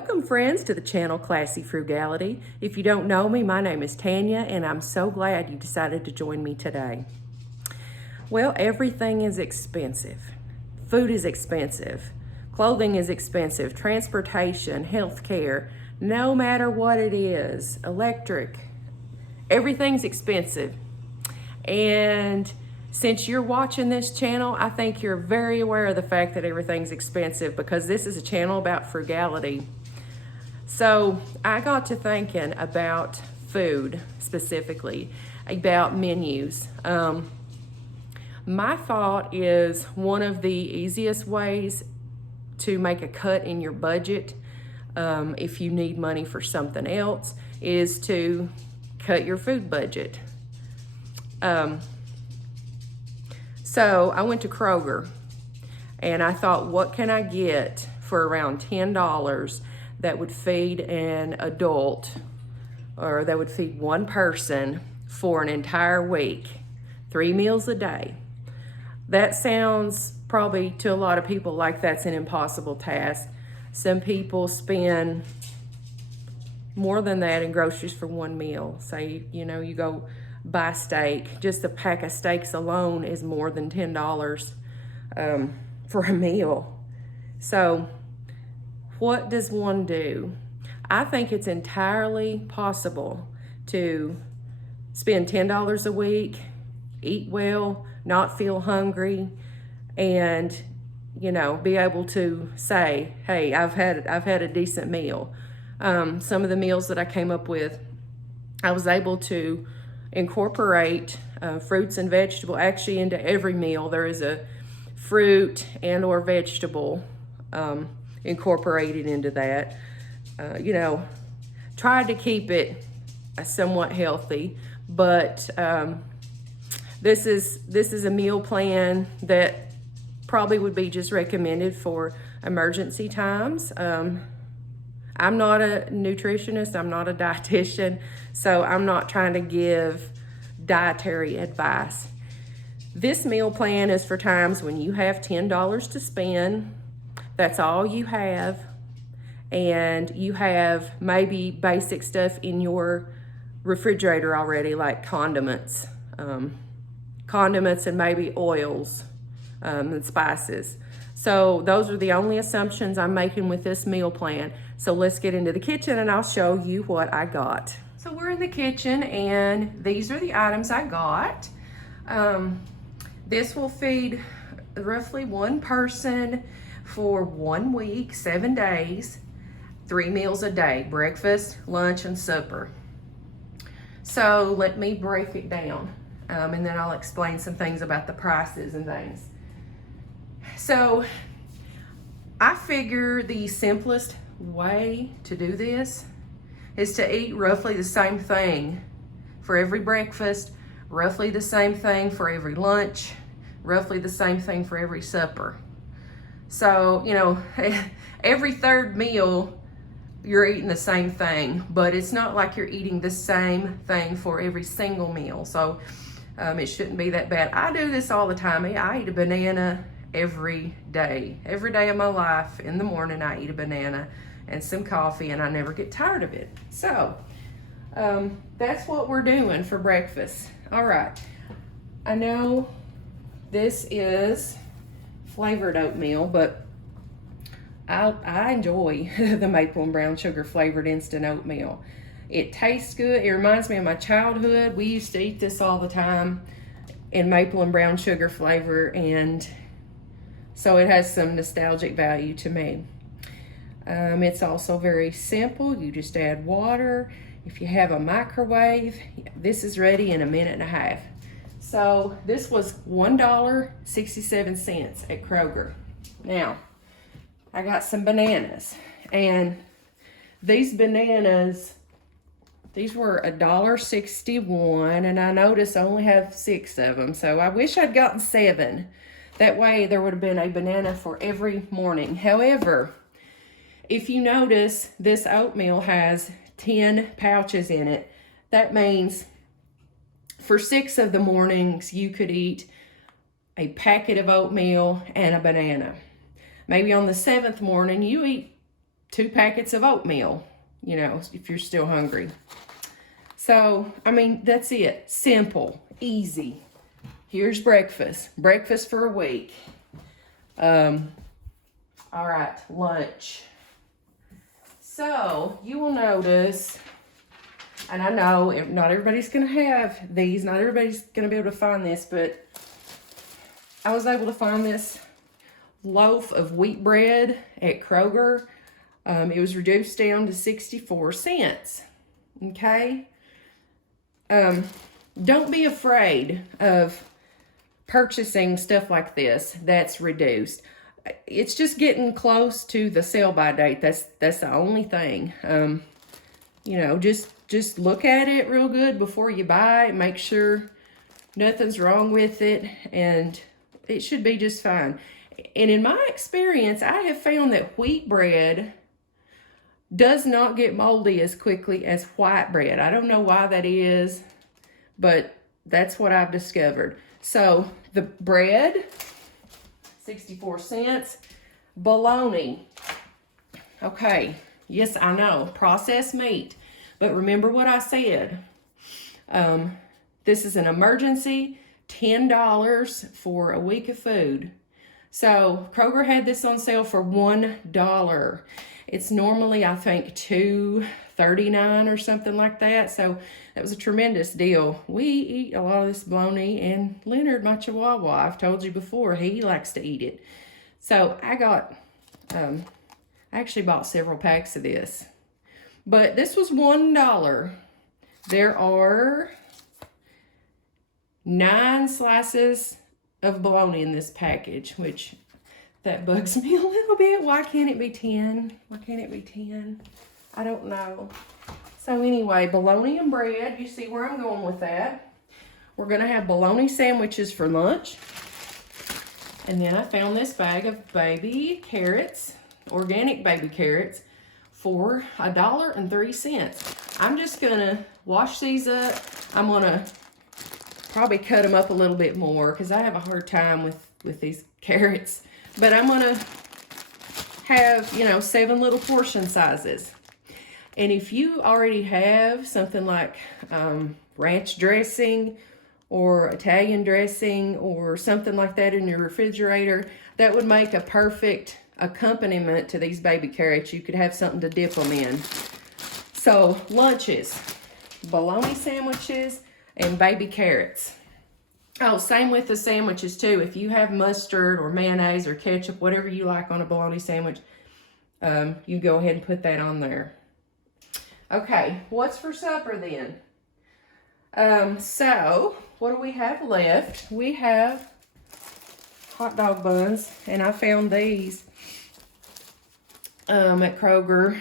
Welcome, friends, to the channel Classy Frugality. If you don't know me, my name is Tanya, and I'm so glad you decided to join me today. Well, everything is expensive. Food is expensive. Clothing is expensive. Transportation, healthcare, no matter what it is, electric, everything's expensive. And since you're watching this channel, I think you're very aware of the fact that everything's expensive because this is a channel about frugality. So I got to thinking about food specifically, about menus. My thought is one of the easiest ways to make a cut in your budget, if you need money for something else, is to cut your food budget. So I went to Kroger and I thought, what can I get for around $10 that would feed an adult, or that would feed one person for an entire week, 3 meals a day? That sounds probably to a lot of people like that's an impossible task. Some people spend more than that in groceries for one meal. Say, you go buy steak. Just a pack of steaks alone is more than $10 for a meal. So what does one do? I think it's entirely possible to spend $10 a week, eat well, not feel hungry, and be able to say, hey, I've had a decent meal. Some of the meals that I came up with, I was able to incorporate fruits and vegetable actually into every meal. There is a fruit and or vegetable incorporated into that. Tried to keep it somewhat healthy, but this is a meal plan that probably would be just recommended for emergency times. I'm not a nutritionist, I'm not a dietitian, so I'm not trying to give dietary advice. This meal plan is for times when you have $10 to spend, that's all you have, and you have maybe basic stuff in your refrigerator already, like condiments and maybe oils and spices. So those are the only assumptions I'm making with this meal plan. So let's get into the kitchen and I'll show you what I got. So we're in the kitchen and these are the items I got. This will feed roughly one person for 1 week, 7 days, 3 meals a day, breakfast, lunch, and supper. So let me break it down and then I'll explain some things about the prices and things. So I figure the simplest way to do this is to eat roughly the same thing for every breakfast, roughly the same thing for every lunch, roughly the same thing for every supper. So, every third meal you're eating the same thing, but it's not like you're eating the same thing for every single meal. So it shouldn't be that bad. I do this all the time. I eat a banana every day of my life. In the morning I eat a banana and some coffee and I never get tired of it. So that's what we're doing for breakfast. All right, I know this is flavored oatmeal, but I enjoy the maple and brown sugar flavored instant oatmeal. It tastes good. It reminds me of my childhood. We used to eat this all the time in maple and brown sugar flavor, and so it has some nostalgic value to me. It's also very simple. You just add water. If you have a microwave, this is ready in a minute and a half. So this was $1.67 at Kroger. Now, I got some bananas, and these bananas, these were $1.61, and I noticed I only have 6 of them, so I wish I'd gotten 7. That way there would have been a banana for every morning. However, if you notice, this oatmeal has 10 pouches in it. That means for 6 of the mornings, you could eat a packet of oatmeal and a banana. Maybe on the 7th morning, you eat 2 packets of oatmeal, you know, if you're still hungry. So, I mean, that's it. Simple, easy. Here's breakfast. Breakfast for a week. All right, lunch. So, you will notice, and I know not everybody's going to have these. Not everybody's going to be able to find this, but I was able to find this loaf of wheat bread at Kroger. It was reduced down to 64 cents. Okay? Don't be afraid of purchasing stuff like this that's reduced. It's just getting close to the sell-by date. That's the only thing. You know, just look at it real good before you buy it. Make sure nothing's wrong with it, and it should be just fine. And in my experience, I have found that wheat bread does not get moldy as quickly as white bread. I don't know why that is, but that's what I've discovered. So the bread, 64 cents. Bologna. Okay, yes, I know, processed meat. But remember what I said. This is an emergency, $10 for a week of food. So Kroger had this on sale for $1. It's normally, I think, $2.39 or something like that. So that was a tremendous deal. We eat a lot of this bologna, and Leonard, my Chihuahua, I've told you before, he likes to eat it. So I got, I actually bought several packs of this. But this was $1. There are 9 slices of bologna in this package, which that bugs me a little bit. Why can't it be 10? Why can't it be 10? I don't know. So anyway, bologna and bread. You see where I'm going with that. We're going to have bologna sandwiches for lunch. And then I found this bag of baby carrots, organic baby carrots, for $1.03. I'm just going to wash these up. I'm going to probably cut them up a little bit more because I have a hard time with these carrots. But I'm going to have, you know, 7 little portion sizes. And if you already have something like ranch dressing or Italian dressing or something like that in your refrigerator, that would make a perfect accompaniment to these baby carrots. You could have something to dip them in. So lunches, bologna sandwiches and baby carrots. Oh, same with the sandwiches too. If you have mustard or mayonnaise or ketchup, whatever you like on a bologna sandwich, you go ahead and put that on there. Okay, what's for supper then? So what do we have left? We have hot dog buns, and I found these at Kroger.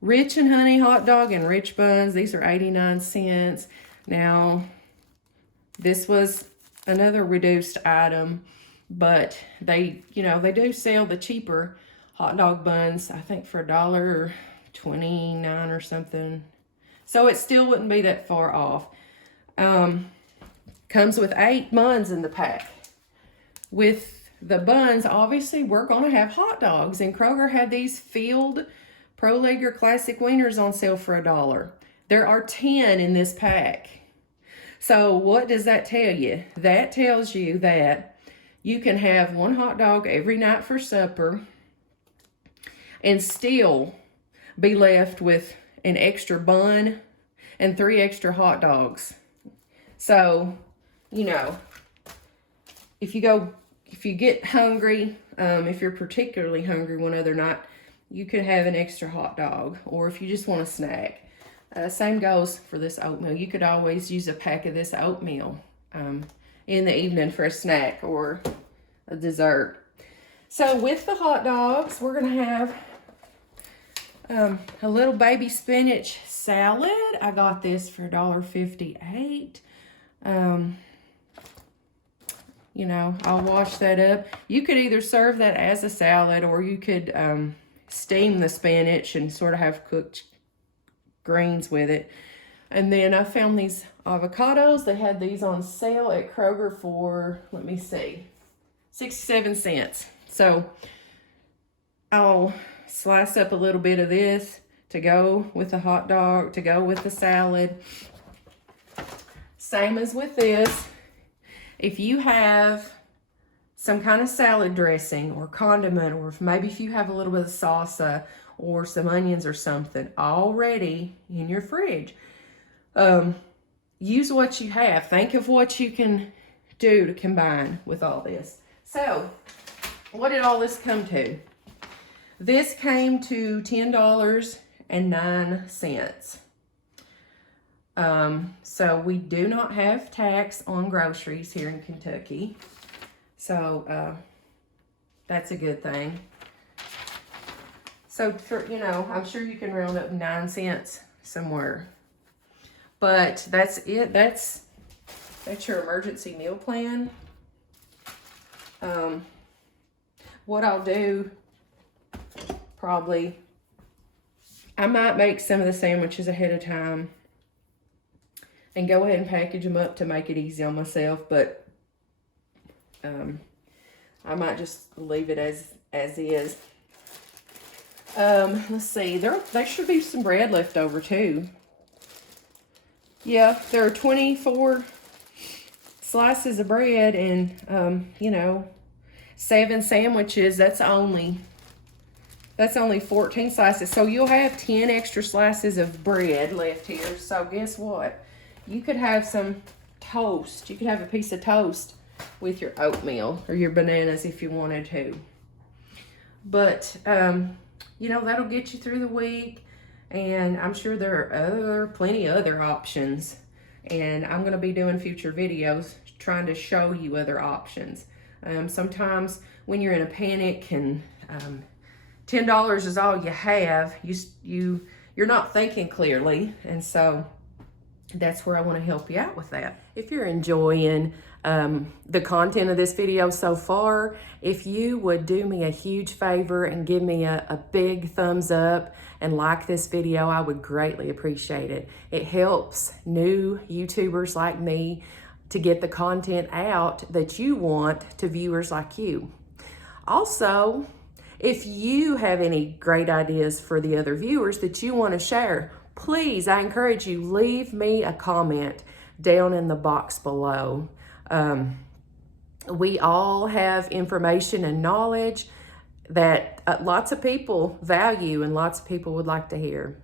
Rich and honey hot dog and rich buns. These are 89 cents. Now, this was another reduced item, but they, you know, they do sell the cheaper hot dog buns, I think for $1.29 or something. So it still wouldn't be that far off. Comes with 8 buns in the pack. With the buns, obviously, we're going to have hot dogs. And Kroger had these Field Pro Lager Classic Wieners on sale for $1. There are 10 in this pack. So what does that tell you? That tells you that you can have 1 hot dog every night for supper and still be left with an extra bun and 3 extra hot dogs. So, you know, if you get hungry, if you're particularly hungry one other night, you could have an extra hot dog, or if you just want a snack. Same goes for this oatmeal. You could always use a pack of this oatmeal in the evening for a snack or a dessert. So with the hot dogs, we're going to have a little baby spinach salad. I got this for $1.58. You know, I'll wash that up. You could either serve that as a salad, or you could steam the spinach and sort of have cooked greens with it. And then I found these avocados. They had these on sale at Kroger for, let me see, 67 cents. So I'll slice up a little bit of this to go with the hot dog, to go with the salad. Same as with this. If you have some kind of salad dressing or condiment, or maybe if you have a little bit of salsa or some onions or something already in your fridge, use what you have. Think of what you can do to combine with all this. So, what did all this come to? This came to $10.09. So we do not have tax on groceries here in Kentucky. So, that's a good thing. So for, you know, I'm sure you can round up 9 cents somewhere. But that's it. That's your emergency meal plan. What I'll do, probably, I might make some of the sandwiches ahead of time and go ahead and package them up to make it easy on myself, but I might just leave it as is. Let's see, there should be some bread left over too. Yeah, there are 24 slices of bread and, you know, 7 sandwiches. That's only 14 slices. So you'll have 10 extra slices of bread left here. So guess what? You could have some toast. You could have a piece of toast with your oatmeal or your bananas if you wanted to. But, you know, that'll get you through the week. And I'm sure there are plenty of other options. And I'm going to be doing future videos trying to show you other options. Sometimes when you're in a panic and $10 is all you have, you're not thinking clearly. And so that's where I want to help you out with that. If you're enjoying the content of this video so far, if you would do me a huge favor and give me a big thumbs up and like this video, I would greatly appreciate it. It helps new YouTubers like me to get the content out that you want to viewers like you. Also, if you have any great ideas for the other viewers that you want to share, please, I encourage you, leave me a comment down in the box below. We all have information and knowledge that lots of people value and lots of people would like to hear.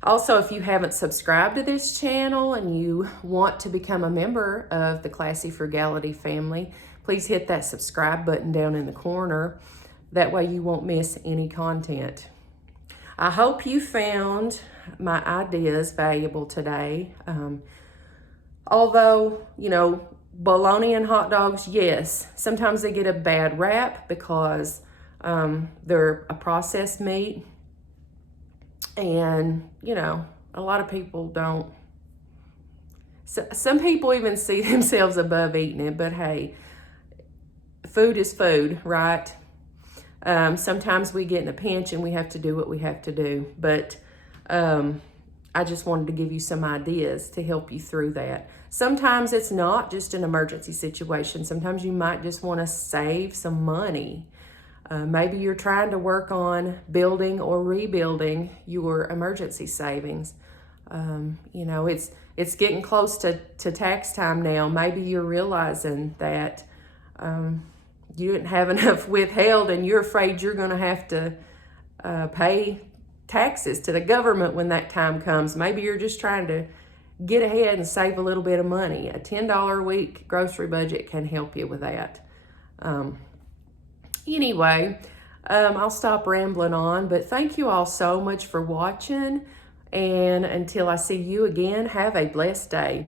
Also, if you haven't subscribed to this channel and you want to become a member of the Classy Frugality family, please hit that subscribe button down in the corner. That way you won't miss any content. I hope you found my ideas valuable today. Although, you know, bologna and hot dogs, yes, sometimes they get a bad rap because they're a processed meat. And, you know, a lot of people don't. Some people even see themselves above eating it, but hey, food is food, right? Sometimes we get in a pinch and we have to do what we have to do. But I just wanted to give you some ideas to help you through that. Sometimes it's not just an emergency situation. Sometimes you might just want to save some money. Maybe you're trying to work on building or rebuilding your emergency savings. You know, it's getting close to tax time now. Maybe you're realizing that you didn't have enough withheld and you're afraid you're going to have to pay taxes to the government when that time comes. Maybe you're just trying to get ahead and save a little bit of money. A $10 a week grocery budget can help you with that. Anyway, I'll stop rambling on, but thank you all so much for watching. And until I see you again, have a blessed day.